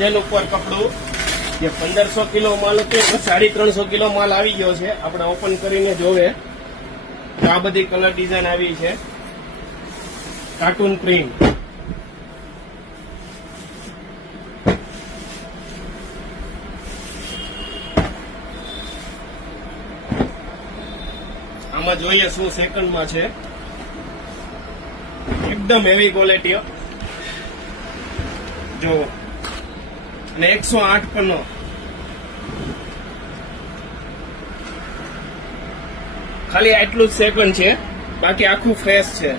વજન ઉપર કપડું જે 1500 કિલો માલ હતો 350 કિલો માલ આવી ગયો છે. આપણે ઓપન કરીને જોવે આ બધી કલર ડિઝાઇન આવી છે. કાર્ટૂન પ્રિન્ટ આમાં જોઈએ શું સેકન્ડમાં છે. એકદમ હેવી ક્વોલિટી જો અને 108 પનો ખાલી આટલું જ સેકન્ડ છે, બાકી આખું ફ્રેશ છે.